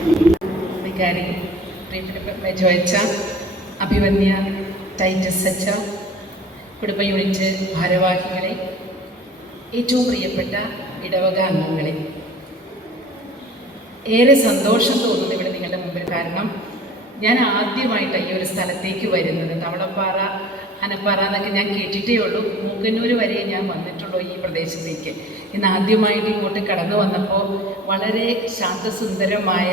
വികാരി പ്രിയപ്പെട്ട ജോയച്ച, അഭിവന്യ ടൈറ്റസ് അച്ച, കുടുംബ യൂണിറ്റ് ഭാരവാഹികളെ, ഏറ്റവും പ്രിയപ്പെട്ട ഇടവക അംഗങ്ങളെ, ഏറെ സന്തോഷം തോന്നുന്നു ഇവിടെ നിങ്ങളുടെ മുമ്പിൽ. കാരണം ഞാൻ ആദ്യമായിട്ട് ഈ ഒരു സ്ഥലത്തേക്ക് വരുന്നത്. തവളപ്പാറ, അനപ്പാറ എന്നൊക്കെ ഞാൻ കേട്ടിട്ടേ ഉള്ളൂ. മൂക്കന്നൂർ വരെ ഞാൻ വന്നിട്ടുള്ളൂ ഈ പ്രദേശത്തേക്ക്. ഇന്ന് ആദ്യമായിട്ട് ഇങ്ങോട്ട് കടന്നു വന്നപ്പോൾ വളരെ ശാന്തസുന്ദരമായ,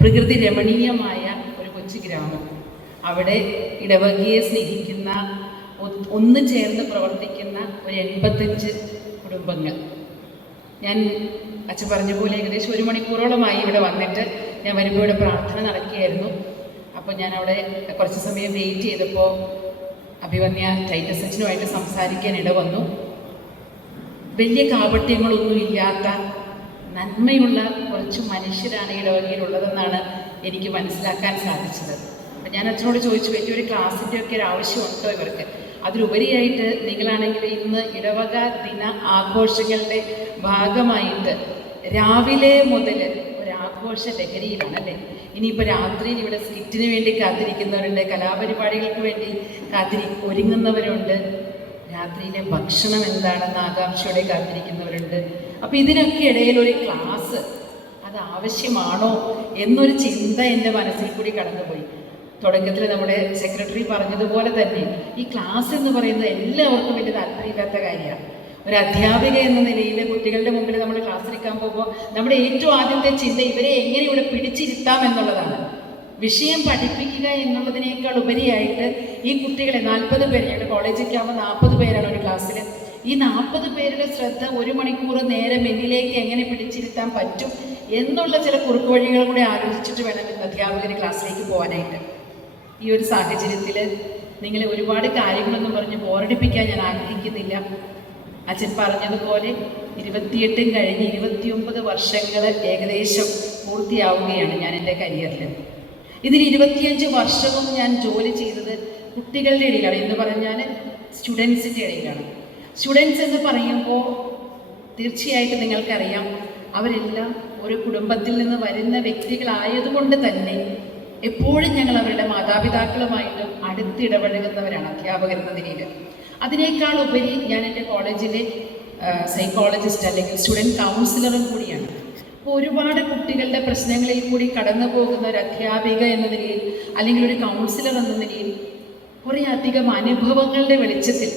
പ്രകൃതി രമണീയമായ ഒരു കൊച്ചു ഗ്രാമം. അവിടെ ഇടവകയെ സ്നേഹിക്കുന്ന, ഒന്ന് ചേർന്ന് പ്രവർത്തിക്കുന്ന ഒരു 85 കുടുംബങ്ങൾ. ഞാൻ അച്ഛൻ പറഞ്ഞ പോലെ ഏകദേശം 1 മണിക്കൂറോളമായി ഇവിടെ വന്നിട്ട്. ഞാൻ വരുമ്പോൾ ഇവിടെ പ്രാർത്ഥന നടക്കുകയായിരുന്നു. അപ്പോൾ ഞാൻ അവിടെ കുറച്ച് സമയം വെയിറ്റ് ചെയ്തപ്പോൾ അഭിവന്യ ടൈറ്റസ് അച്ഛനുമായിട്ട് സംസാരിക്കാൻ ഇടവന്നു. വലിയ കാപട്യങ്ങളൊന്നും ഇല്ലാത്ത നന്മയുള്ള കുറച്ച് മനുഷ്യരാണ് ഇടവകയിലുള്ളതെന്നാണ് എനിക്ക് മനസ്സിലാക്കാൻ സാധിച്ചത്. അപ്പം ഞാൻ അച്ഛനോട് ചോദിച്ചു, വലിയൊരു ക്ലാസ്സിൻ്റെ ഒക്കെ ഒരു ആവശ്യമുണ്ടോ ഇവർക്ക്? അതിലുപരിയായിട്ട് നിങ്ങളാണെങ്കിൽ ഇന്ന് ഇടവക ദിന ആഘോഷങ്ങളുടെ ഭാഗമായിട്ട് രാവിലെ മുതൽ ഒരാഘോഷ ലഹരിയിലാണ് അല്ലേ? ഇനിയിപ്പോൾ രാത്രിയിൽ ഇവിടെ സ്കിറ്റിന് വേണ്ടി കാത്തിരിക്കുന്നവരുണ്ട്, കലാപരിപാടികൾക്ക് വേണ്ടി ഒരുങ്ങുന്നവരുണ്ട്, രാത്രിയിലെ ഭക്ഷണം എന്താണെന്ന് ആകാംക്ഷയോടെ കാത്തിരിക്കുന്നവരുണ്ട്. അപ്പോൾ ഇതിനൊക്കെ ഇടയിൽ ഒരു ക്ലാസ് അത് ആവശ്യമാണോ എന്നൊരു ചിന്ത എൻ്റെ മനസ്സിൽ കൂടി കടന്നുപോയി. തുടക്കത്തിൽ നമ്മുടെ സെക്രട്ടറി പറഞ്ഞതുപോലെ തന്നെ ഈ ക്ലാസ് എന്ന് പറയുന്നത് എല്ലാവർക്കും വലിയ താല്പര്യമില്ലാത്ത കാര്യമാണ്. ഒരു അധ്യാപിക എന്ന നിലയിൽ കുട്ടികളുടെ മുമ്പിൽ നമ്മൾ ക്ലാസ് എടുക്കാൻ പോകുമ്പോൾ നമ്മുടെ ഏറ്റവും ആദ്യത്തെ ചിന്ത ഇവരെ എങ്ങനെ ഇവിടെ പിടിച്ചിരുത്താം എന്നുള്ളതാണ്. വിഷയം പഠിപ്പിക്കുക എന്നുള്ളതിനേക്കാൾ ഉപരിയായിട്ട് ഈ കുട്ടികളെ 40 പേര്, ഞങ്ങളുടെ കോളേജൊക്കെ ആകുമ്പോൾ 40 പേരാണ് ഒരു ക്ലാസ്സിൽ. ഈ 40 പേരുടെ ശ്രദ്ധ 1 മണിക്കൂർ നേരം എന്നിലേക്ക് എങ്ങനെ പിടിച്ചിരുത്താൻ പറ്റും എന്നുള്ള ചില കുറുക്കു വഴികൾ കൂടെ ആലോചിച്ചിട്ട് വേണം അധ്യാപകർ ക്ലാസ്സിലേക്ക് പോകാനായിട്ട്. ഈ ഒരു സാഹചര്യത്തിൽ നിങ്ങളെ ഒരുപാട് കാര്യങ്ങളൊന്നും പറഞ്ഞ് ബോറടിപ്പിക്കാൻ ഞാൻ ആഗ്രഹിക്കുന്നില്ല. അച്ഛൻ പറഞ്ഞതുപോലെ 28 കഴിഞ്ഞ് 29 വർഷങ്ങൾ ഏകദേശം പൂർത്തിയാവുകയാണ് ഞാൻ എൻ്റെ കരിയറിൽ. ഇതിൽ 25 വർഷവും ഞാൻ ജോലി ചെയ്തത് കുട്ടികളുടെ ഇടയിലാണ്, എന്ന് പറഞ്ഞാൽ സ്റ്റുഡൻസിൻ്റെ ഇടയിലാണ്. സ്റ്റുഡൻസ് എന്ന് പറയുമ്പോൾ തീർച്ചയായിട്ടും നിങ്ങൾക്കറിയാം, അവരെല്ലാം ഒരു കുടുംബത്തിൽ നിന്ന് വരുന്ന വ്യക്തികളായതുകൊണ്ട് തന്നെ എപ്പോഴും ഞങ്ങൾ അവരുടെ മാതാപിതാക്കളുമായിട്ടും അടുത്തിടപഴകുന്നവരാണ് അധ്യാപകർ എന്ന നിലയിൽ. അതിനേക്കാൾ ഉപരി ഞാൻ എൻ്റെ കോളേജിലെ സൈക്കോളജിസ്റ്റ് അല്ലെങ്കിൽ സ്റ്റുഡൻറ്റ് കൗൺസിലറും കൂടിയാണ്. അപ്പോൾ ഒരുപാട് കുട്ടികളുടെ പ്രശ്നങ്ങളിൽ കൂടി കടന്നു പോകുന്ന ഒരു അധ്യാപിക എന്ന നിലയിൽ അല്ലെങ്കിൽ ഒരു കൗൺസിലർ എന്ന നിലയിൽ കുറേ അധികം അനുഭവങ്ങളുടെ വെളിച്ചത്തിൽ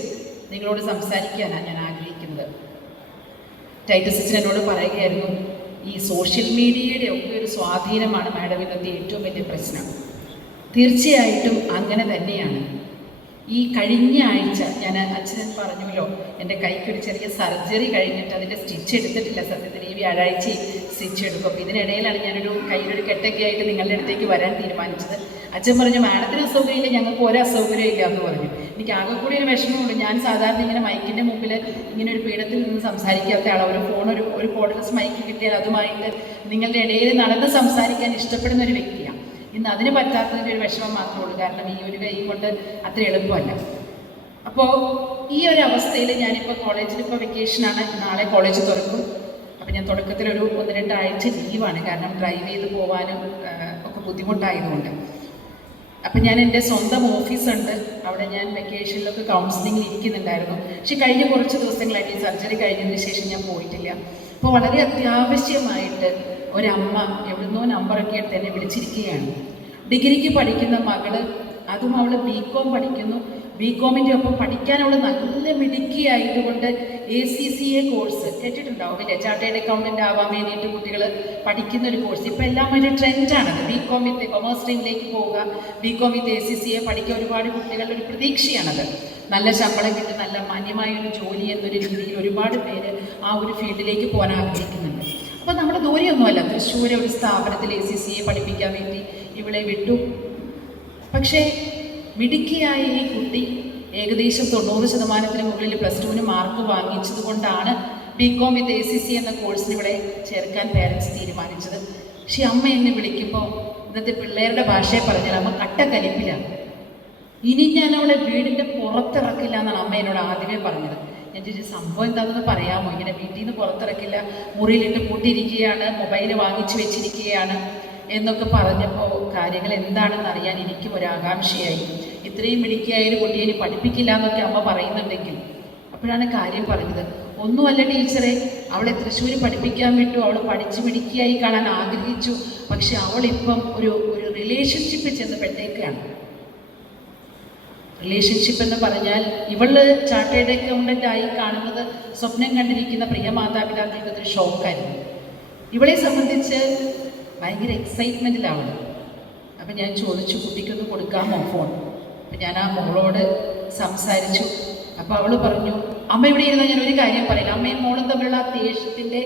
നിങ്ങളോട് സംസാരിക്കാനാണ് ഞാൻ ആഗ്രഹിക്കുന്നത്. ടൈറ്റസ് അച്ഛൻ എന്നോട് പറയുകയായിരുന്നു, ഈ സോഷ്യൽ മീഡിയയുടെ ഒക്കെ ഒരു സ്വാധീനമാണ് മാഡം ഇന്നത്തെ ഏറ്റവും വലിയ പ്രശ്നം. തീർച്ചയായിട്ടും അങ്ങനെ തന്നെയാണ്. ഈ കഴിഞ്ഞ ആഴ്ച ഞാൻ അച്ഛൻ പറഞ്ഞല്ലോ, എൻ്റെ കൈക്കൊരു ചെറിയ സർജറി കഴിഞ്ഞിട്ട് അതിൻ്റെ സ്റ്റിച്ച് എടുത്തിട്ടില്ല. സത്യത്തിൽ ഈ വ്യാഴാഴ്ച സ്റ്റിച്ച് എടുക്കും. അപ്പോൾ ഇതിനിടയിലാണ് ഞാനൊരു കയ്യിലൊരു കെട്ടൊക്കെ ആയിട്ട് നിങ്ങളുടെ അടുത്തേക്ക് വരാൻ തീരുമാനിച്ചത്. അച്ഛൻ പറഞ്ഞു, മാഡത്തിന് അസൗകര്യമില്ല, ഞങ്ങൾക്ക് ഒരു അസൗകര്യം ഇല്ല എന്ന് പറഞ്ഞു. എനിക്ക് ആകെ കൂടി ഒരു വിഷമമുണ്ട്. ഞാൻ സാധാരണ ഇങ്ങനെ മൈക്കിൻ്റെ മുമ്പിൽ ഇങ്ങനെ ഒരു പീഠത്തിൽ നിന്ന് സംസാരിക്കാത്ത ആളാണ്. ഒരു കോർഡ്ലെസ് മൈക്ക് കിട്ടിയാൽ അതുമായിട്ട് നിങ്ങളുടെ ഇടയിൽ നടന്ന് സംസാരിക്കാൻ ഇഷ്ടപ്പെടുന്ന ഒരു വ്യക്തിയാണ്. ഇന്ന് അതിന് പറ്റാത്തതിൻ്റെ ഒരു വിഷമം മാത്രമേ ഉള്ളൂ. കാരണം ഈ ഒരു കൈ കൊണ്ട് അത്ര എളുപ്പമല്ല. അപ്പോൾ ഈ ഒരു അവസ്ഥയിൽ ഞാനിപ്പോൾ കോളേജിലിപ്പോൾ വെക്കേഷനാണ്, നാളെ കോളേജ് തുറക്കും. അപ്പോൾ ഞാൻ തുടക്കത്തിൽ ഒരു 1-2 ആഴ്ച ലീവാണ്. കാരണം ഡ്രൈവ് ചെയ്ത് പോകാനും ഒക്കെ ബുദ്ധിമുട്ടായതുകൊണ്ട്. അപ്പം ഞാൻ എൻ്റെ സ്വന്തം ഓഫീസുണ്ട്, അവിടെ ഞാൻ വെക്കേഷനിലൊക്കെ കൗൺസിലിങ്ങിൽ ഇരിക്കുന്നുണ്ടായിരുന്നു. പക്ഷെ കഴിഞ്ഞ കുറച്ച് ദിവസങ്ങളായിട്ട് ഈ സർജറി കഴിഞ്ഞതിന് ശേഷം ഞാൻ പോയിട്ടില്ല. അപ്പോൾ വളരെ അത്യാവശ്യമായിട്ട് ഒരമ്മ എവിടുന്നോ നമ്പറൊക്കെ എടുത്ത് എന്നെ വിളിച്ചിരിക്കുകയാണ്. ഡിഗ്രിക്ക് പഠിക്കുന്ന മകള്, അതും അവൾ BCom പഠിക്കുന്നു. BComൻ്റെ ഒപ്പം പഠിക്കാൻ അവൾ നല്ല മിടുക്കിയായതുകൊണ്ട് ACCA കോഴ്സ് കേട്ടിട്ടുണ്ടാവും ഇല്ലേ? ചാർട്ടേഡ് അക്കൗണ്ടൻ്റ് ആവാൻ വേണ്ടിയിട്ട് കുട്ടികൾ പഠിക്കുന്ന ഒരു കോഴ്സ്. ഇപ്പോൾ എല്ലാം ഒരു ട്രെൻഡാണത്. BCom വിത്ത് കൊമേഴ്സ് സ്ട്രീമിലേക്ക് പോവുക, BCom വിത്ത് ACCA പഠിക്കുക. ഒരുപാട് കുട്ടികളുടെ ഒരു പ്രതീക്ഷയാണത്. നല്ല ശമ്പളം കിട്ടും, നല്ല മാന്യമായൊരു ജോലി എന്നൊരു രീതിയിൽ ഒരുപാട് പേര് ആ ഒരു ഫീൽഡിലേക്ക് പോകാൻ ആഗ്രഹിക്കുന്നുണ്ട്. അപ്പോൾ നമ്മുടെ ദൂരെയൊന്നുമല്ല, തൃശ്ശൂരെ ഒരു സ്ഥാപനത്തിൽ ACCA പഠിപ്പിക്കാൻ വേണ്ടി ഇവളെ വിട്ടു. പക്ഷേ മിടുക്കിയായ ഈ കുട്ടി ഏകദേശം 90% മുകളിൽ +2 മാർക്ക് വാങ്ങിച്ചത് കൊണ്ടാണ് BCom വിത്ത് ACCA എന്ന കോഴ്സിന് ഇവിടെ ചേർക്കാൻ പേരൻസ് തീരുമാനിച്ചത്. പക്ഷെ അമ്മ എന്നെ വിളിക്കുമ്പോൾ ഇന്നത്തെ പിള്ളേരുടെ ഭാഷയെ പറഞ്ഞാൽ അമ്മ കട്ടക്കലിപ്പിലാണ്. ഇനി ഞാൻ അവളെ വീടിൻ്റെ പുറത്തിറക്കില്ല എന്നാണ് അമ്മ എന്നോട് ആദ്യമേ പറഞ്ഞത്. ഞാൻ ചോദിച്ചു, സംഭവം എന്താണെന്ന് പറയാമോ? ഇങ്ങനെ വീട്ടിൽ നിന്ന് പുറത്തിറക്കില്ല, മുറിയിലിട്ട് പൂട്ടിയിരിക്കുകയാണ്, മൊബൈൽ വാങ്ങിച്ചു വെച്ചിരിക്കുകയാണ്. എന്നൊക്കെ പറഞ്ഞപ്പോൾ കാര്യങ്ങൾ എന്താണെന്ന് അറിയാൻ എനിക്കും ഒരു ആകാംക്ഷയായി. ഇത്രയും മിടുക്കിയായ ഒരു കുട്ടിയെ ഇനി പഠിപ്പിക്കില്ല എന്നൊക്കെ അമ്മ പറയുന്നുണ്ടെങ്കിൽ അപ്പോഴാണ് കാര്യം പറഞ്ഞത്. ഒന്നുമല്ല ടീച്ചറെ, അവളെ തൃശ്ശൂർ പഠിപ്പിക്കാൻ വിട്ടു, അവൾ പഠിച്ച് മിടുക്കിയായി കാണാൻ ആഗ്രഹിച്ചു. പക്ഷെ അവളിപ്പം ഒരു റിലേഷൻഷിപ്പിൽ ചെന്ന് പെട്ടേക്കാണ്. റിലേഷൻഷിപ്പ് എന്ന് പറഞ്ഞാൽ ഇവള് ചാർട്ടേഡ് അക്കൗണ്ടൻ്റ് ആയി കാണുന്നത് സ്വപ്നം കണ്ടിരിക്കുന്ന പ്രിയ മാതാപിതാക്കൾക്ക് അതൊരു ഷോക്കായിരുന്നു. ഇവളെ സംബന്ധിച്ച് ഭയങ്കര എക്സൈറ്റ്മെൻറ്റിലാണ്. അപ്പം ഞാൻ ചോദിച്ചു, കുട്ടിക്കൊന്ന് കൊടുക്കാമോ ഫോൺ? അപ്പം ഞാൻ ആ മോളോട് സംസാരിച്ചു. അപ്പോൾ അവൾ പറഞ്ഞു, അമ്മ ഇവിടെ ഇരുന്നാൽ ഞാൻ ഒരു കാര്യം പറയില്ല. അമ്മയും മോളും തമ്മിലുള്ള ആ ദേഷ്യത്തിൻ്റെ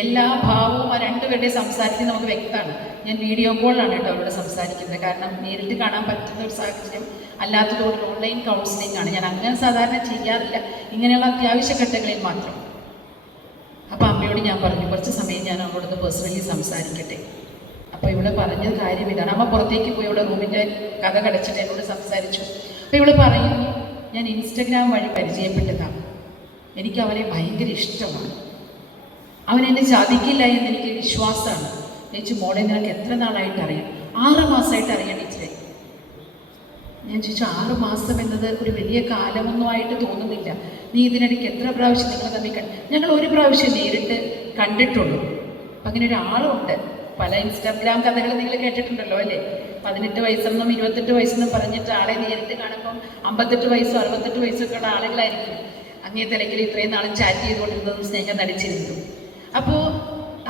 എല്ലാ ഭാവവും ആ രണ്ടുപേരുടെ സംസാരത്തിൽ നമുക്ക് വ്യക്തമാണ്. ഞാൻ വീഡിയോ കോളിലാണ് കേട്ടോ അവരോട് സംസാരിക്കുന്നത്. കാരണം നേരിട്ട് കാണാൻ പറ്റുന്ന ഒരു സാഹചര്യം അല്ലാത്തതുകൊണ്ട് ഓൺലൈൻ കൗൺസിലിംഗ് ആണ്. ഞാൻ അങ്ങനെ സാധാരണ ചെയ്യാറില്ല, ഇങ്ങനെയുള്ള അത്യാവശ്യ ഘട്ടങ്ങളിൽ മാത്രം. അപ്പോൾ അമ്മയോട് ഞാൻ പറഞ്ഞു, കുറച്ച് സമയം ഞാൻ അവളോട് പേഴ്സണലി സംസാരിക്കട്ടെ. അപ്പോൾ ഇവിടെ പറഞ്ഞ കാര്യം ഇതാണ്. അമ്മ പുറത്തേക്ക് പോയി ഇവിടെ റൂമിൻ്റെ കഥ കടച്ചിട്ട് എന്നോട് സംസാരിച്ചു. അപ്പോൾ ഇവിടെ പറയുന്നു, ഞാൻ ഇൻസ്റ്റഗ്രാം വഴി പരിചയപ്പെട്ടതാണ്, എനിക്ക് അവനെ ഭയങ്കര ഇഷ്ടമാണ്, അവൻ എന്നെ ചതിക്കില്ല എന്ന് എനിക്ക് വിശ്വാസമാണ്. ചേച്ചി, മോളെ നിനക്ക് എത്ര നാളായിട്ട് അറിയാം? 6 മാസമായിട്ട് അറിയാം ടീച്ചറെ. ഞാൻ ചോദിച്ചു, 6 മാസം എന്നത് ഒരു വലിയ കാലമൊന്നും ആയിട്ട് തോന്നുന്നില്ല. നീ ഇതിനിടയ്ക്ക് എത്ര പ്രാവശ്യം നിങ്ങൾ തമ്മിൽ ഞങ്ങൾ ഒരു പ്രാവശ്യം നേരിട്ട് കണ്ടിട്ടുള്ളൂ. അപ്പം അങ്ങനെ ഒരാളുണ്ട്. പല ഇൻസ്റ്റാഗ്രാം കഥകൾ നിങ്ങൾ കേട്ടിട്ടുണ്ടല്ലോ അല്ലേ? 18 വയസ്സെന്നും 28 വയസ്സെന്നും പറഞ്ഞിട്ട് ആളെ നേരിട്ട് കാണുമ്പം 58 വയസ്സോ 68 വയസ്സൊക്കെ ഉള്ള ആളുകളായിരിക്കും. അങ്ങേ തിരക്കിൽ ഇത്രയും നാളും ചാറ്റ് ചെയ്തുകൊണ്ടിരുന്നതും സ്നേഹം നടിച്ചിരുന്നു. അപ്പോൾ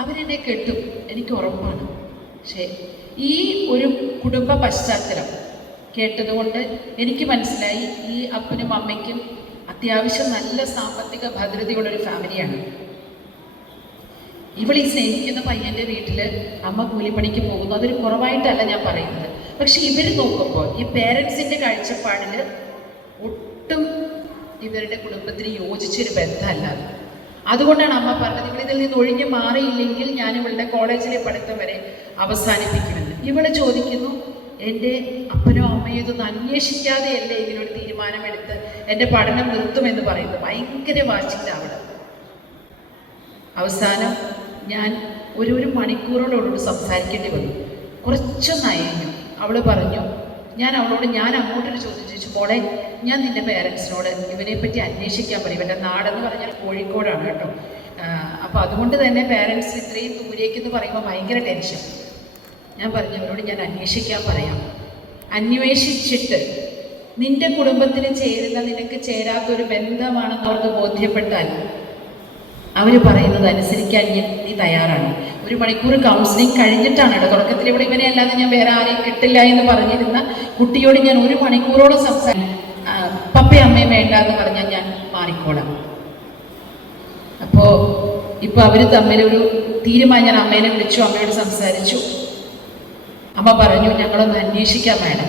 അവരെന്നെ കേട്ടു, എനിക്ക് ഉറപ്പാണ്. പക്ഷേ ഈ ഒരു കുടുംബ പശ്ചാത്തലം കേട്ടതുകൊണ്ട് എനിക്ക് മനസ്സിലായി, ഈ അപ്പനും അമ്മയ്ക്കും അത്യാവശ്യം നല്ല സാമ്പത്തിക ഭദ്രതയുള്ളൊരു ഫാമിലിയാണ്. ഇവൾ ഈ സ്നേഹിക്കുന്ന പയ്യൻ്റെ വീട്ടിൽ അമ്മ കൂലിപ്പണിക്ക് പോകുന്നു. അതൊരു കുറവായിട്ടല്ല ഞാൻ പറയുന്നത്. പക്ഷെ ഇവർ നോക്കുമ്പോൾ ഈ പേരൻസിൻ്റെ കാഴ്ചപ്പാടിൽ ഒട്ടും ഇവരുടെ കുടുംബത്തിന് യോജിച്ചൊരു ബന്ധമല്ല. അതുകൊണ്ടാണ് അമ്മ പറഞ്ഞത്, ഇവളിതിൽ നിന്ന് ഒഴിഞ്ഞ് മാറിയില്ലെങ്കിൽ ഞാൻ ഇവളുടെ കോളേജിലെ പഠിത്തം വരെ അവസാനിപ്പിക്കുമെന്ന്. ഇവള് ചോദിക്കുന്നു, എൻ്റെ അപ്പനോ അമ്മയോ ഇതൊന്നും അന്വേഷിക്കാതെയല്ലേ ഇതിനൊരു തീരുമാനമെടുത്ത് എൻ്റെ പഠനം നിർത്തുമെന്ന് പറയുന്നത്. ഭയങ്കര വാശിയിലാണ്. അവസാനം ഞാൻ ഒരു മണിക്കൂറോടോട് സംസാരിക്കേണ്ടി വന്നു. കുറച്ചൊന്നയഞ്ഞു. അവൾ പറഞ്ഞു, ഞാൻ അങ്ങോട്ടൊരു ചോദ്യം ചോദിച്ചു, മോളെ, ഞാൻ നിൻ്റെ പേരൻസിനോട് ഇവനെപ്പറ്റി അന്വേഷിക്കാൻ പറയും. ഇവൻ്റെ നാടെന്ന് പറഞ്ഞാൽ കോഴിക്കോടാണ് കേട്ടോ. അപ്പോൾ അതുകൊണ്ട് തന്നെ പേരൻസ് ഇത്രയും ദൂരേക്കെന്ന് പറയുമ്പോൾ ഭയങ്കര ടെൻഷൻ. ഞാൻ പറഞ്ഞു, അവരോട് ഞാൻ അന്വേഷിക്കാൻ പറയാം. അന്വേഷിച്ചിട്ട് നിൻ്റെ കുടുംബത്തിന് ചേരുന്ന നിനക്ക് ചേരാത്തൊരു ബന്ധമാണെന്ന് അവർക്ക് ബോധ്യപ്പെട്ടാൽ അവർ പറയുന്നത് അനുസരിക്കാൻ നീ തയ്യാറാണ്. 1 മണിക്കൂർ കൗൺസിലിംഗ് കഴിഞ്ഞിട്ടാണ് കേട്ടോ. തുടക്കത്തിൽ ഇവിടെ ഇവനെ അല്ലാതെ ഞാൻ വേറെ ആരെയും കിട്ടില്ല എന്ന് പറഞ്ഞിരുന്ന കുട്ടിയോട് ഞാൻ 1 മണിക്കൂറോളം പപ്പയും അമ്മയും വേണ്ട എന്ന് പറഞ്ഞാൽ ഞാൻ മാറിക്കോളാം. അപ്പോൾ ഇപ്പോൾ അവർ തമ്മിലൊരു തീരുമാനം. ഞാൻ അമ്മേനെ വിളിച്ചു, അമ്മയോട് സംസാരിച്ചു. അമ്മ പറഞ്ഞു, ഞങ്ങളൊന്ന് അന്വേഷിക്കാൻ വേണം.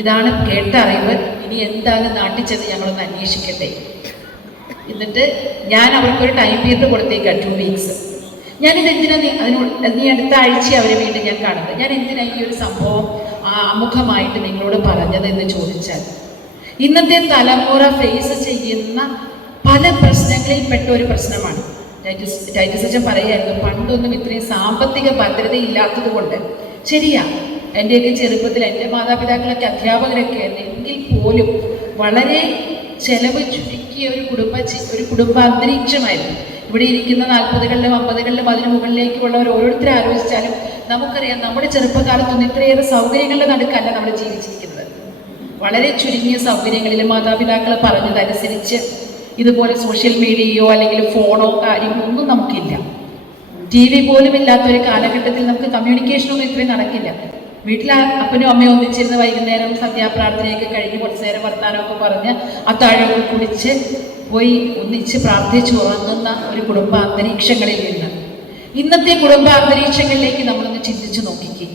ഇതാണ് കേട്ട അറിവ്. ഇനി എന്താണ് നാട്ടിൽ ചെന്ന് ഞങ്ങളൊന്ന് അന്വേഷിക്കട്ടെ. എന്നിട്ട് ഞാൻ അവർക്കൊരു ടൈം പീരീഡ് കൊടുത്തേക്കാം, 2 വീക്സ്. ഞാനിതെന്തിനാ നീ അടുത്ത ആഴ്ച അവരെ വീണ്ടും ഞാൻ കാണുന്നത്, ഞാൻ എന്തിനാ ഈ ഒരു സംഭവം ആമുഖമായിട്ട് നിങ്ങളോട് പറഞ്ഞതെന്ന് ചോദിച്ചാൽ, ഇന്നത്തെ തലമുറ ഫേസ് ചെയ്യുന്ന പല പ്രശ്നങ്ങളിൽ പെട്ട ഒരു പ്രശ്നമാണ്. ടൈറ്റസ് അച്ഛൻ പറയായിരുന്നു, പണ്ടൊന്നും ഇത്രയും സാമ്പത്തിക ഭദ്രതയില്ലാത്തത് കൊണ്ട്. ശരിയാ, എൻ്റെയൊക്കെ ചെറുപ്പത്തിൽ എൻ്റെ മാതാപിതാക്കളൊക്കെ അധ്യാപകരൊക്കെ എങ്കിൽ പോലും വളരെ ചെലവ് ചുരുക്കിയ ഒരു കുടുംബാന്തരീക്ഷമായിരുന്നു. ഇവിടെ ഇരിക്കുന്ന 40കളിലും 50കളിലും അതിന് മുകളിലേക്കുള്ളവർ ഓരോരുത്തരും ആലോചിച്ചാലും നമുക്കറിയാം, നമ്മുടെ ചെറുപ്പകാലത്തൊന്നും ഇത്രയേറെ സൗകര്യങ്ങളുടെ നടുക്കല്ല നമ്മൾ ജീവിച്ചിരിക്കുന്നത്. വളരെ ചുരുങ്ങിയ സൗകര്യങ്ങളിൽ മാതാപിതാക്കൾ പറഞ്ഞതനുസരിച്ച് ഇതുപോലെ സോഷ്യൽ മീഡിയയോ അല്ലെങ്കിൽ ഫോണോ കാര്യങ്ങളോ ഒന്നും നമുക്കില്ല. TV പോലും ഇല്ലാത്തൊരു കാലഘട്ടത്തിൽ നമുക്ക് കമ്മ്യൂണിക്കേഷനൊന്നും ഇത്രയും നടക്കില്ല. വീട്ടിൽ അപ്പനും അമ്മയും ഒന്നിച്ചിരുന്ന് വൈകുന്നേരം സന്ധ്യാപ്രാർത്ഥനയൊക്കെ കഴിഞ്ഞ് കുറച്ച് നേരം വർത്താനമൊക്കെ പറഞ്ഞ് അത്താഴമൊക്കെ കുടിച്ച് പോയി ഒന്നിച്ച് പ്രാർത്ഥിച്ച് ഉറങ്ങുന്ന ഒരു കുടുംബാന്തരീക്ഷങ്ങളിൽ നിന്ന് ഇന്നത്തെ കുടുംബാന്തരീക്ഷങ്ങളിലേക്ക് നമ്മളൊന്ന് ചിന്തിച്ചു നോക്കിക്കേ.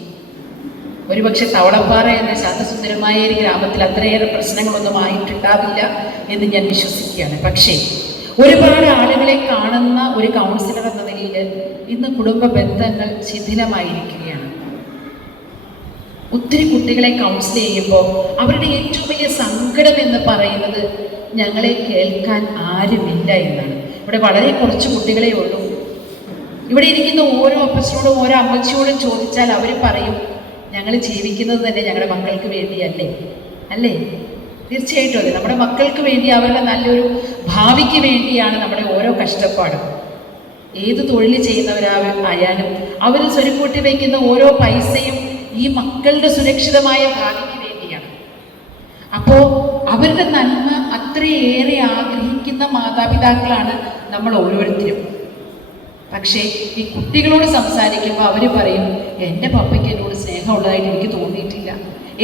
ഒരുപക്ഷെ തവളപ്പാറ എന്ന ശാന്തസുന്ദരമായ ഒരു ഗ്രാമത്തിൽ അത്രയേറെ പ്രശ്നങ്ങളൊന്നും ആയിട്ടുണ്ടാവില്ല എന്ന് ഞാൻ വിശ്വസിക്കുകയാണ്. പക്ഷേ ഒരുപാട് ആളുകളെ കാണുന്ന ഒരു കൗൺസിലർ എന്ന നിലയിൽ ഇന്ന് കുടുംബ ബന്ധങ്ങൾ ശിഥിലമായിരിക്കുകയാണ്. ഒത്തിരി കുട്ടികളെ കൗൺസിൽ ചെയ്യുമ്പോൾ അവരുടെ ഏറ്റവും വലിയ സങ്കടം എന്ന് പറയുന്നത് ഞങ്ങളെ കേൾക്കാൻ ആരുമില്ല എന്നാണ്. ഇവിടെ വളരെ കുറച്ച് കുട്ടികളെ ഉള്ളൂ ഇവിടെ ഇരിക്കുന്ന ഓരോ അപ്പച്ചനോടും ഓരോ അമ്മച്ചിയോടും ചോദിച്ചാൽ അവർ പറയും, ഞങ്ങൾ ജീവിക്കുന്നത് തന്നെ ഞങ്ങളുടെ മക്കൾക്ക് വേണ്ടിയല്ലേ? അല്ലേ? തീർച്ചയായിട്ടും അതെ. നമ്മുടെ മക്കൾക്ക് വേണ്ടി, അവരുടെ നല്ലൊരു ഭാവിക്ക് വേണ്ടിയാണ് നമ്മുടെ ഓരോ കഷ്ടപ്പാടും. ഏത് തൊഴിൽ ചെയ്യുന്നവരായാലും അവർ സ്വരുക്കൂട്ടി വയ്ക്കുന്ന ഓരോ പൈസയും ഈ മക്കളുടെ സുരക്ഷിതമായ ഭാവിക്ക് വേണ്ടിയാണ്. അപ്പോൾ അവരുടെ നന്മ അത്രയേറെ ആഗ്രഹിക്കുന്ന മാതാപിതാക്കളാണ് നമ്മൾ ഓരോരുത്തരും. പക്ഷേ ഈ കുട്ടികളോട് സംസാരിക്കുമ്പോൾ അവർ പറയും, എൻ്റെ പപ്പയ്ക്ക് എന്നോട് സ്നേഹമുള്ളതായിട്ട് എനിക്ക് തോന്നിയിട്ടില്ല,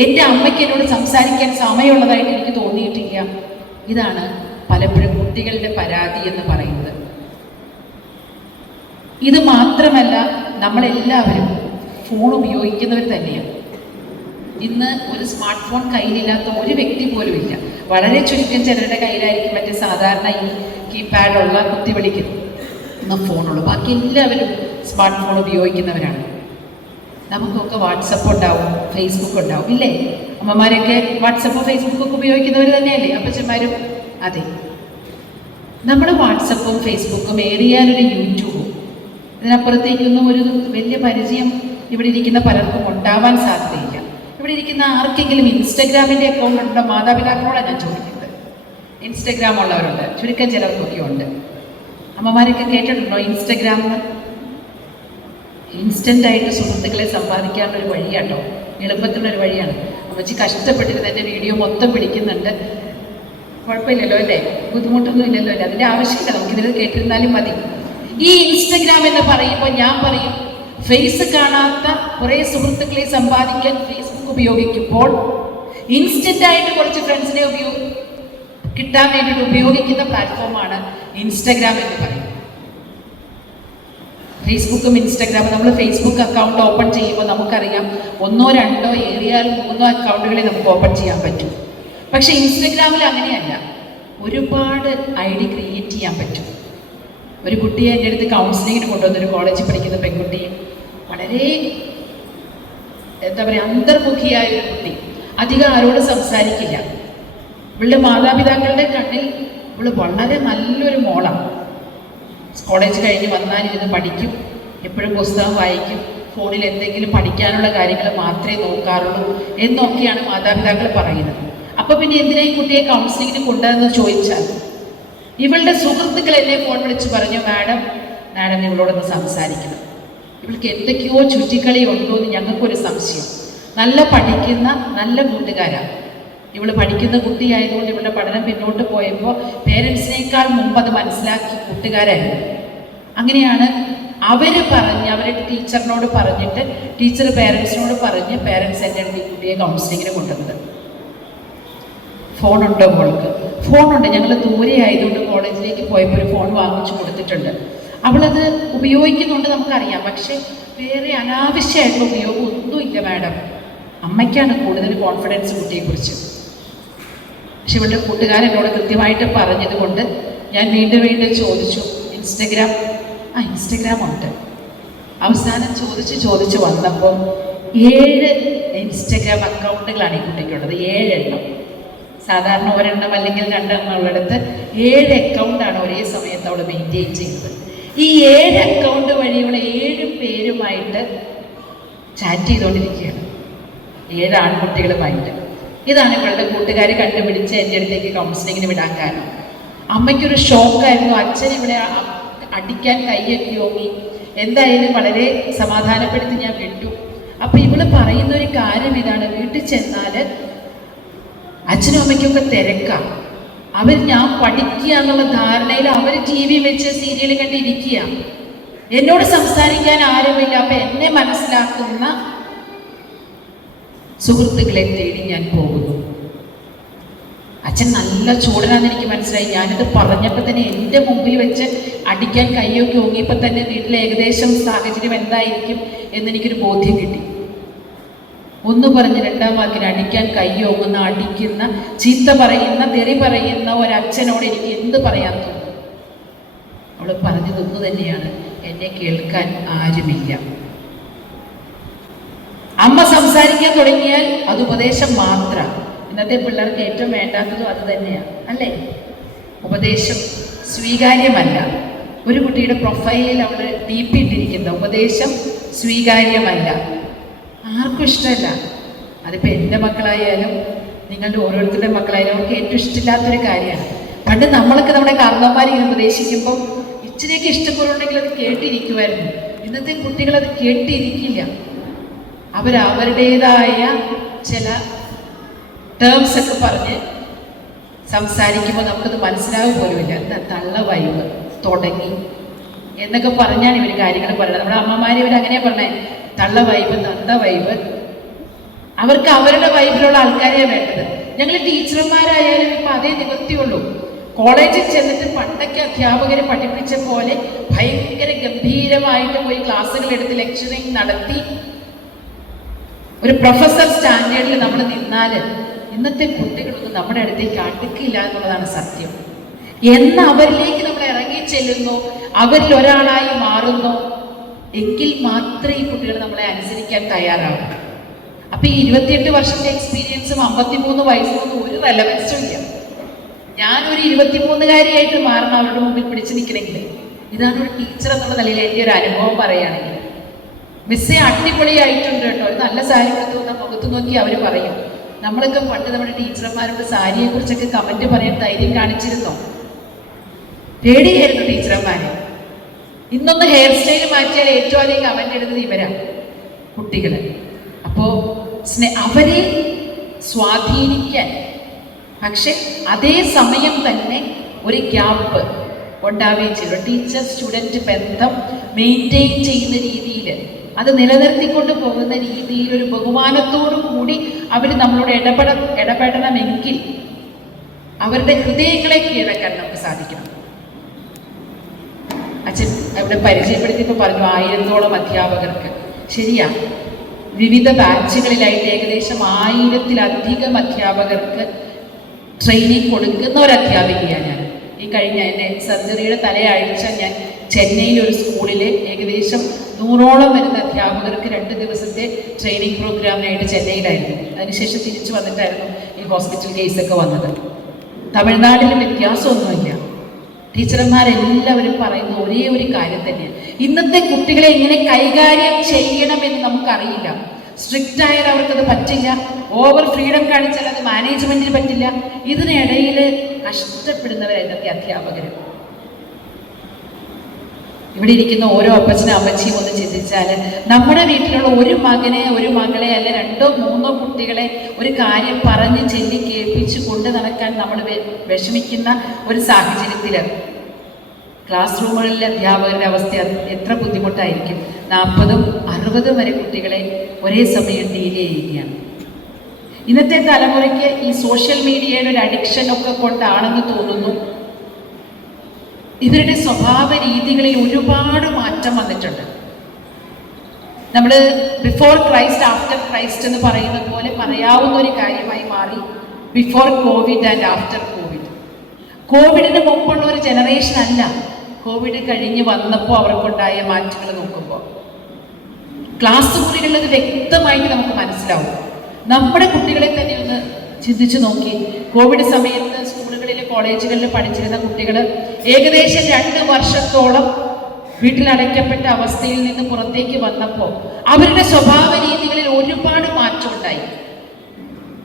എൻ്റെ അമ്മയ്ക്ക് എന്നോട് സംസാരിക്കാൻ സമയമുള്ളതായിട്ട് എനിക്ക് തോന്നിയിട്ടില്ല. ഇതാണ് പലപ്പോഴും കുട്ടികളുടെ പരാതി എന്ന് പറയുന്നത്. ഇത് മാത്രമല്ല, നമ്മളെല്ലാവരും ഫോൺ ഉപയോഗിക്കുന്നവർ തന്നെയാണ്. ഇന്ന് ഒരു സ്മാർട്ട് ഫോൺ കയ്യിലില്ലാത്ത ഒരു വ്യക്തി പോലും ഇല്ല. വളരെ ചുരുക്കം ചിലരുടെ കയ്യിലായിരിക്കും മറ്റേ സാധാരണ ഈ കീപാഡുള്ള കുത്തിവിളിക്കുന്ന ഫോണുള്ളൂ. ബാക്കി എല്ലാവരും സ്മാർട്ട് ഫോൺ ഉപയോഗിക്കുന്നവരാണ്. നമുക്കൊക്കെ വാട്സപ്പ് ഉണ്ടാവും, ഫേസ്ബുക്ക് ഉണ്ടാവും, ഇല്ലേ? അമ്മമാരൊക്കെ വാട്സപ്പും ഫേസ്ബുക്കൊക്കെ ഉപയോഗിക്കുന്നവർ തന്നെയല്ലേ? അപ്പച്ചന്മാരും അതെ. നമ്മൾ വാട്സപ്പും ഫേസ്ബുക്കും ഏറിയാലൊരു യൂട്യൂബും, ഇതിനപ്പുറത്തേക്കൊന്നും ഒരു വലിയ പരിചയം ഇവിടെ ഇരിക്കുന്ന പലർക്കും ഉണ്ടാവാൻ സാധ്യതയില്ല. ഇവിടെ ഇരിക്കുന്ന ആർക്കെങ്കിലും ഇൻസ്റ്റഗ്രാമിൻ്റെ അക്കൗണ്ട് ഉണ്ടോ? മാതാപിതാക്കളോടാണ് ഞാൻ ചോദിക്കുന്നത്. ഇൻസ്റ്റഗ്രാം ഉള്ളവരുണ്ട്, ചുരുക്കം ചിലർക്കൊക്കെ ഉണ്ട്. അമ്മമാരൊക്കെ കേട്ടിട്ടുണ്ടോ ഇൻസ്റ്റഗ്രാം? ഇൻസ്റ്റൻ്റായിട്ട് സുഹൃത്തുക്കളെ സമ്പാദിക്കാനുള്ളൊരു വഴിയാട്ടോ, എളുപ്പത്തിലുള്ളൊരു വഴിയാണ്. അമ്മച്ചി കഷ്ടപ്പെട്ടിരുന്ന് എൻ്റെ വീഡിയോ മൊത്തം പിടിക്കുന്നുണ്ട്. കുഴപ്പമില്ലല്ലോ അല്ലേ? ബുദ്ധിമുട്ടൊന്നും ഇല്ലല്ലോ അല്ലേ? അതിൻ്റെ ആവശ്യമില്ല, നമുക്കിതിൽ കേട്ടിരുന്നാലും മതി. ഈ ഇൻസ്റ്റഗ്രാം എന്ന് പറയുമ്പോൾ ഞാൻ പറയും, ഫേസ് കാണാത്ത കുറേ സുഹൃത്തുക്കളെ സമ്പാദിക്കാൻ ഫേസ്ബുക്ക് ഉപയോഗിക്കുമ്പോൾ ഇൻസ്റ്റൻ്റായിട്ട് കുറച്ച് ഫ്രണ്ട്സിനെ കിട്ടാൻ വേണ്ടിയിട്ട് ഉപയോഗിക്കുന്ന പ്ലാറ്റ്ഫോമാണ് ഇൻസ്റ്റഗ്രാം എന്ന് പറയും. ഫേസ്ബുക്കും ഇൻസ്റ്റഗ്രാമും, നമ്മൾ ഫേസ്ബുക്ക് അക്കൗണ്ട് ഓപ്പൺ ചെയ്യുമ്പോൾ നമുക്കറിയാം 1, 2 ഏറിയാൽ 3 അക്കൗണ്ടുകളെ നമുക്ക് ഓപ്പൺ ചെയ്യാൻ പറ്റും. പക്ഷെ ഇൻസ്റ്റഗ്രാമിൽ അങ്ങനെയല്ല, ഒരുപാട് ID ക്രിയേറ്റ് ചെയ്യാൻ പറ്റും. ഒരു കുട്ടിയെ എൻ്റെ അടുത്ത് കൗൺസിലിങ്ങിന് കൊണ്ടുവന്നൊരു കോളേജിൽ പഠിക്കുന്ന പെൺകുട്ടി, വളരെ എന്താ പറയുക, അന്തർമുഖിയായ ഒരു കുട്ടി, അധികം ആരോട് സംസാരിക്കില്ല. ഇവളുടെ മാതാപിതാക്കളുടെ കണ്ണിൽ ഇവള് വളരെ നല്ലൊരു മോളാണ്. കോളേജ് കഴിഞ്ഞ് വന്നാൽ ഇരുന്ന് പഠിക്കും, എപ്പോഴും പുസ്തകം വായിക്കും, ഫോണിൽ എന്തെങ്കിലും പഠിക്കാനുള്ള കാര്യങ്ങൾ മാത്രമേ നോക്കാറുള്ളൂ എന്നൊക്കെയാണ് മാതാപിതാക്കൾ പറയുന്നത്. അപ്പോൾ പിന്നെ എന്തിനാ ഈ കുട്ടിയെ കൗൺസിലിങ്ങിന് കൊണ്ടുവന്ന് ചോദിച്ചാൽ, ഇവളുടെ സുഹൃത്തുക്കൾ എന്നെ ഫോൺ വിളിച്ച് പറഞ്ഞു, മാഡം ഇവളോടൊന്ന് സംസാരിക്കണം, ഇവൾക്ക് എന്തൊക്കെയോ ചുറ്റിക്കളി ഉണ്ടോ എന്ന് ഞങ്ങൾക്കൊരു സംശയം. നല്ല പഠിക്കുന്ന നല്ല കൂട്ടുകാരാണ്. ഇവൾ പഠിക്കുന്ന കുട്ടിയായതുകൊണ്ട് ഇവളുടെ പഠനം പിന്നോട്ട് പോയപ്പോൾ പേരൻസിനേക്കാൾ മുമ്പ് അത് മനസ്സിലാക്കി കൂട്ടുകാരായിരുന്നു. അങ്ങനെയാണ് അവർ പറഞ്ഞ്, അവരുടെ ടീച്ചറിനോട് പറഞ്ഞിട്ട് ടീച്ചർ പേരൻസിനോട് പറഞ്ഞ് പേരൻസ് എൻ്റെ അടുത്ത് ഈ കുട്ടിയെ കൗൺസിലിങ്ങിന് കൊണ്ടുവന്നത്. ഫോണുണ്ടോ മോൾക്ക്? ഫോണുണ്ട്. ഞങ്ങൾ ദൂരെ ആയതുകൊണ്ട് കോളേജിലേക്ക് പോയപ്പോൾ ഒരു ഫോൺ വാങ്ങിച്ചു കൊടുത്തിട്ടുണ്ട്. അവളത് ഉപയോഗിക്കുന്നുണ്ട്, നമുക്കറിയാം. പക്ഷെ വേറെ അനാവശ്യമായിട്ടുള്ള ഉപയോഗം ഒന്നുമില്ല മാഡം. അമ്മയ്ക്കാണ് കൂടുതൽ കോൺഫിഡൻസ് കുട്ടിയെക്കുറിച്ച്. പക്ഷെ ഇവളുടെ കൂട്ടുകാരനോട് കൃത്യമായിട്ട് പറഞ്ഞതുകൊണ്ട് ഞാൻ വീണ്ടും ചോദിച്ചു, ഇൻസ്റ്റഗ്രാം ഉണ്ട്. അവസാനം ചോദിച്ച് വന്നപ്പോൾ 7 ഇൻസ്റ്റഗ്രാം അക്കൗണ്ടുകളാണ് ഈ കുട്ടിക്കുള്ളത്. 7 എണ്ണം. സാധാരണ 1 എണ്ണം അല്ലെങ്കിൽ 2 എണ്ണം ഉള്ളിടത്ത് 7 അക്കൗണ്ടാണ് ഒരേ സമയത്ത് അവൾ മെയിൻറ്റെയിൻ ചെയ്യുന്നത്. ഈ 7 അക്കൗണ്ട് വഴി ഇവൾ 7 പേരുമായിട്ട് ചാറ്റ് ചെയ്തുകൊണ്ടിരിക്കുകയാണ്, 7 ആൺകുട്ടികളുമായിട്ട്. ഇതാണ് ഇവളുടെ കൂട്ടുകാർ കണ്ടുപിടിച്ച് എൻ്റെ അടുത്തേക്ക് കൗൺസിലിങ്ങിന് വിടാൻ കാരണം. അമ്മയ്ക്കൊരു ഷോക്കായിരുന്നു. അച്ഛൻ ഇവിടെ അടിക്കാൻ കൈയൊക്കെ ഓങ്ങി. എന്തായാലും വളരെ സമാധാനപ്പെടുത്തി ഞാൻ വിട്ടു. അപ്പം ഇവള് പറയുന്ന ഒരു കാര്യം ഇതാണ്, വീട്ടിൽ ചെന്നാൽ അച്ഛനും അമ്മയ്ക്കൊക്കെ തിരക്കാം. ഞാൻ പഠിക്കുക എന്നുള്ള ധാരണയിൽ അവർ TV വെച്ച് സീരിയൽ കണ്ടിരിക്കുക. എന്നോട് സംസാരിക്കാൻ ആരുമില്ല. അപ്പം എന്നെ മനസ്സിലാക്കുന്ന സുഹൃത്തുക്കളെ തേടി ഞാൻ പോകുന്നു. അച്ഛൻ നല്ല ചൂടനാന്ന് എനിക്ക് മനസ്സിലായി. ഞാനിത് പറഞ്ഞപ്പോൾ തന്നെ എൻ്റെ മുമ്പിൽ വെച്ച് അടിക്കാൻ കൈയൊക്കെ ഓങ്ങിയപ്പോൾ തന്നെ വീട്ടിലെ ഏകദേശം സാഹചര്യം എന്തായിരിക്കും എന്നെനിക്കൊരു ബോധ്യം കിട്ടി. ഒന്ന് പറഞ്ഞ് 2ാം വാക്കിന് അടിക്കാൻ കൈയോങ്ങുന്ന, അടിക്കുന്ന, ചീത്ത പറയുന്ന, തെറി പറയുന്ന ഒരച്ഛനോട് എനിക്ക് എന്ത് പറയാൻ തോന്നും? അവൾ പറഞ്ഞതൊന്നു തന്നെയാണ്, എന്നെ കേൾക്കാൻ ആരുമില്ല. അമ്മ സംസാരിക്കാൻ തുടങ്ങിയാൽ അത് ഉപദേശം മാത്രം. ഇന്നത്തെ പിള്ളേർക്ക് ഏറ്റവും വേണ്ടാത്തതും അത് തന്നെയാണ്, അല്ലേ? ഉപദേശം സ്വീകാര്യമല്ല. ഒരു കുട്ടിയുടെ പ്രൊഫൈലിൽ അവൾ DP ഇട്ടിരിക്കുന്ന ഉപദേശം സ്വീകാര്യമല്ല. ആർക്കും ഇഷ്ടമല്ല. അതിപ്പോൾ എൻ്റെ മക്കളായാലും നിങ്ങളുടെ ഓരോരുത്തരുടെ മക്കളായാലും അവർക്ക് ഏറ്റവും ഇഷ്ടമില്ലാത്തൊരു കാര്യമാണ്. പണ്ട് നമ്മളൊക്കെ നമ്മുടെ കാരണവന്മാരെ ഇങ്ങനെ ഉപദേശിക്കുമ്പോൾ ഇച്ചിരിയൊക്കെ ഇഷ്ടപ്പെടുന്നുണ്ടെങ്കിൽ അത് കേട്ടിരിക്കുമായിരുന്നു. ഇന്നത്തെ കുട്ടികൾ അത് കേട്ടിരിക്കില്ല. അവരവരുടേതായ ചില ടേംസ് ഒക്കെ പറഞ്ഞ് സംസാരിക്കുമ്പോൾ നമുക്കത് മനസ്സിലാവുക പോലുമില്ല. എന്താ തള്ള വൈബ് തുടങ്ങി എന്നൊക്കെ പറഞ്ഞാണ് ഇവർ കാര്യങ്ങൾ പറയുന്നത്. നമ്മുടെ അമ്മമാരെ ഇവർ അങ്ങനെ പറഞ്ഞേ, തള്ള വൈബ്, തന്ത വൈബ്. അവർക്ക് അവരുടെ വൈബിലുള്ള ആൾക്കാരെയാണ് വേണ്ടത്. ഞങ്ങൾ ടീച്ചർമാരായാലും ഇപ്പം അതേ നിവൃത്തിയുള്ളൂ. കോളേജിൽ ചെന്നിട്ട് പണ്ടൊക്കെ അധ്യാപകരെ പഠിപ്പിച്ച പോലെ ഭയങ്കര ഗംഭീരമായിട്ട് പോയി ക്ലാസ്സുകൾ എടുത്ത് ലെക്ചറിങ് നടത്തി ഒരു പ്രൊഫസർ സ്റ്റാൻഡേർഡിൽ നമ്മൾ നിന്നാൽ ഇന്നത്തെ കുട്ടികളൊന്നും നമ്മുടെ അടുത്തേക്ക് അടുക്കില്ല എന്നുള്ളതാണ് സത്യം. എന്ന് അവരിലേക്ക് നമ്മൾ ഇറങ്ങി ചെല്ലുന്നു, അവരിൽ ഒരാളായി മാറുന്നു, എങ്കിൽ മാത്രമേ ഈ കുട്ടികൾ നമ്മളെ അനുസരിക്കാൻ തയ്യാറാവൂ. അപ്പൊ ഈ 28 വർഷത്തെ എക്സ്പീരിയൻസും 53 വയസ്സൊന്നും ഒരു റെലവൻസും ഇല്ല. ഞാനൊരു 23-കാരിയായിട്ട് മാറണം അവരുടെ മുമ്പിൽ പിടിച്ചു നിൽക്കണമെങ്കിൽ. ഇതാണ് ഒരു ടീച്ചർ എന്നുള്ള നിലയിൽ എൻ്റെ ഒരു അനുഭവം പറയുകയാണെങ്കിൽ. മിസ്സേ അടിപൊളിയായിട്ടുണ്ട് കേട്ടോ, ഒരു നല്ല സാരി കൊടുത്തു വന്ന മുഖത്ത് നോക്കി അവർ പറയും. നമ്മളൊക്കെ പണ്ട് നമ്മുടെ ടീച്ചർമാരോട് സാരിയെ കുറിച്ചൊക്കെ കമന്റ് പറയാൻ ധൈര്യം കാണിച്ചിരുന്നോ? പേടിയായിരുന്നു ടീച്ചർമാരെ. ഇന്നൊന്ന് ഹെയർ സ്റ്റൈൽ മാറ്റിയാൽ ഏറ്റവും അധികം കമന്റ് ഇടുന്നത് ഇവരാ, കുട്ടികള്. അപ്പോൾ അവരെ സ്വാധീനിക്കാൻ, പക്ഷെ അതേ സമയം തന്നെ ഒരു ഗ്യാപ്പ് ഉണ്ടാവുകയും ചെയ്തു. ടീച്ചർ സ്റ്റുഡൻറ്റ് ബന്ധം മെയിൻറ്റെയിൻ ചെയ്യുന്ന രീതിയിൽ, അത് നിലനിർത്തിക്കൊണ്ട് പോകുന്ന രീതിയിൽ ഒരു ബഹുമാനത്തോടു കൂടി അവർ നമ്മളോട് ഇടപെടണമെങ്കിൽ അവരുടെ ഹൃദയങ്ങളെ കീഴടക്കാൻ നമുക്ക് സാധിക്കണം. അച്ഛൻ അവിടെ പരിചയപ്പെടുത്തിയപ്പോൾ പറഞ്ഞു 1000-ഓളം അധ്യാപകർക്ക്. ശരിയാ, വിവിധ ബാച്ചുകളിലായിട്ട് ഏകദേശം 1000-ലധികം അധ്യാപകർക്ക് ട്രെയിനിങ് കൊടുക്കുന്ന ഒരു അധ്യാപികയാണ് ഞാൻ. ഈ കഴിഞ്ഞ എൻ്റെ സർജറിയുടെ തലയാഴ്ച ഞാൻ ചെന്നൈയിൽ ഒരു സ്കൂളിൽ ഏകദേശം 100-ഓളം വരുന്ന അധ്യാപകർക്ക് 2 ദിവസത്തെ ട്രെയിനിങ് പ്രോഗ്രാമിനായിട്ട് ചെന്നൈയിലായിരുന്നു. അതിനുശേഷം തിരിച്ചു വന്നിട്ടായിരുന്നു ഈ ഹോസ്പിറ്റൽ കേസൊക്കെ വന്നത്. തമിഴ്നാട്ടിലും വ്യത്യാസമൊന്നുമില്ല. ടീച്ചർമാരെല്ലാവരും പറയുന്ന ഒരേ ഒരു കാര്യം തന്നെയാണ്, ഇന്നത്തെ കുട്ടികളെ എങ്ങനെ കൈകാര്യം ചെയ്യണമെന്ന് നമുക്കറിയില്ല. സ്ട്രിക്റ്റ് ആയാൽ അവർക്കത് പറ്റില്ല, ഓവർ ഫ്രീഡം കാണിച്ചാൽ അത് മാനേജ്മെന്റിന് പറ്റില്ല. ഇതിനിടയിൽ കഷ്ടപ്പെടുന്നവരാണ് ഇന്നത്തെ അധ്യാപകർ. ഇവിടെ ഇരിക്കുന്ന ഓരോ അപ്പച്ചനും അമ്മച്ചിയും ഒന്ന് ചിന്തിച്ചാൽ, നമ്മുടെ വീട്ടിലുള്ള ഒരു മകനെ, ഒരു മകളെ, അല്ലെ 2-3 കുട്ടികളെ ഒരു കാര്യം പറഞ്ഞ് ചെല്ലി കേൾപ്പിച്ച് കൊണ്ട് നടക്കാൻ നമ്മൾ വിഷമിക്കുന്ന ഒരു സാഹചര്യത്തിൽ ക്ലാസ് റൂമുകളിലെ അധ്യാപകരുടെ അവസ്ഥ എത്ര ബുദ്ധിമുട്ടായിരിക്കും. 40-60 വരെ കുട്ടികളെ ഒരേ സമയം ഡീൽ ചെയ്യുകയാണ്. ഇന്നത്തെ തലമുറയ്ക്ക് ഈ സോഷ്യൽ മീഡിയയുടെ ഒരു അഡിക്ഷൻ ഒക്കെ കൊണ്ടാണെന്ന് തോന്നുന്നു ഇവരുടെ സ്വഭാവ രീതികളിൽ ഒരുപാട് മാറ്റം വന്നിട്ടുണ്ട്. നമ്മൾ ബിഫോർ ക്രൈസ്റ്റ് ആഫ്റ്റർ ക്രൈസ്റ്റ് എന്ന് പറയുന്നത് പോലെ പറയാവുന്ന ഒരു കാര്യമായി മാറി before Covid and after Covid. കോവിഡിന് മുമ്പുള്ള ഒരു ജനറേഷൻ അല്ല കോവിഡ് കഴിഞ്ഞ് വന്നപ്പോൾ അവർക്കുണ്ടായ മാറ്റങ്ങൾ നോക്കുമ്പോൾ. ക്ലാസ് മുറികളിൽ അത് വ്യക്തമായിട്ട് നമുക്ക് മനസ്സിലാവും. നമ്മുടെ കുട്ടികളെ തന്നെ ഒന്ന് ചിന്തിച്ചു നോക്കി. കോവിഡ് സമയത്ത് സ്കൂളുകളിൽ കോളേജുകളിൽ പഠിച്ചിരുന്ന കുട്ടികൾ ഏകദേശം 2 വർഷത്തോളം വീട്ടിലടയ്ക്കപ്പെട്ട അവസ്ഥയിൽ നിന്ന് പുറത്തേക്ക് വന്നപ്പോൾ അവരുടെ സ്വഭാവ രീതികളിൽ ഒരുപാട് മാറ്റം ഉണ്ടായി.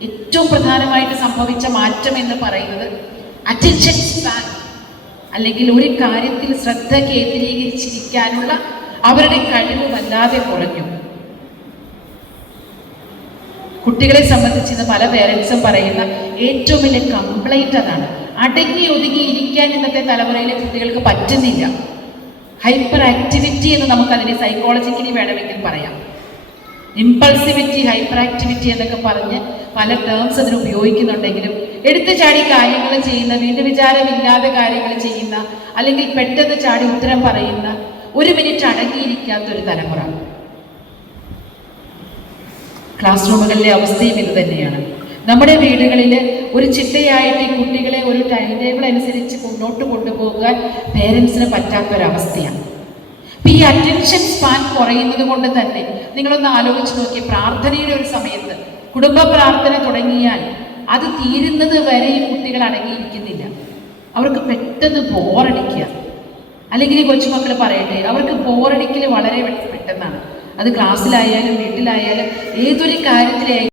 ഏറ്റവും പ്രധാനമായിട്ട് സംഭവിച്ച മാറ്റം എന്ന് പറയുന്നത് അറ്റൻഷൻ സ്പാൻ, അല്ലെങ്കിൽ ഒരു കാര്യത്തിൽ ശ്രദ്ധ കേന്ദ്രീകരിച്ചിരിക്കാനുള്ള അവരുടെ കഴിവ് വല്ലാതെ കുറഞ്ഞു. കുട്ടികളെ സംബന്ധിച്ച് പല പേരൻസും പറയുന്ന ഏറ്റവും വലിയ കംപ്ലൈൻറ്റ് അതാണ്. അടങ്ങി ഒതുങ്ങി ഇരിക്കാൻ ഇന്നത്തെ തലമുറയിലെ കുട്ടികൾക്ക് പറ്റുന്നില്ല. ഹൈപ്പർ ആക്ടിവിറ്റി എന്ന് നമുക്കതിനെ സൈക്കോളജിക്കലി വേണമെങ്കിൽ പറയാം. ഇമ്പൾസിവിറ്റി, ഹൈപ്പർ ആക്ടിവിറ്റി എന്നൊക്കെ പറഞ്ഞ് പല ടേംസ് അതിന് ഉപയോഗിക്കുന്നുണ്ടെങ്കിലും എടുത്തു ചാടി കാര്യങ്ങൾ ചെയ്യുന്ന, വീണ്ടും വിചാരമില്ലാതെ കാര്യങ്ങൾ ചെയ്യുന്ന, അല്ലെങ്കിൽ പെട്ടെന്ന് ചാടി ഉത്തരം പറയുന്ന, 1 മിനിറ്റ് അടങ്ങിയിരിക്കാത്തൊരു തലമുറ. ക്ലാസ് റൂമുകളിലെ അവസ്ഥയും ഇത് തന്നെയാണ്. നമ്മുടെ വീടുകളിൽ ഒരു ചിട്ടയായിട്ട് ഈ കുട്ടികളെ ഒരു ടൈം ടേബിൾ അനുസരിച്ച് മുന്നോട്ട് കൊണ്ടുപോകാൻ പേരൻസിന് പറ്റാത്തൊരവസ്ഥയാണ്. ഈ അറ്റൻഷൻ സ്പാൻ കുറയുന്നത് കൊണ്ട് തന്നെ നിങ്ങളൊന്ന് ആലോചിച്ച് നോക്കി, പ്രാർത്ഥനയുടെ ഒരു സമയത്ത് കുടുംബ പ്രാർത്ഥന തുടങ്ങിയാൽ അത് തീരുന്നത് വരെ ഈ കുട്ടികൾ അടങ്ങിയിരിക്കുന്നില്ല. അവർക്ക് പെട്ടെന്ന് ബോറടിക്കുക. അല്ലെങ്കിൽ ഈ കൊച്ചുമക്കൾ പറയട്ടെ, അവർക്ക് ബോറടിക്കൽ വളരെ പെട്ടെന്നാണ്. അത് ക്ലാസ്സിലായാലും വീട്ടിലായാലും ഏതൊരു കാര്യത്തിലായാലും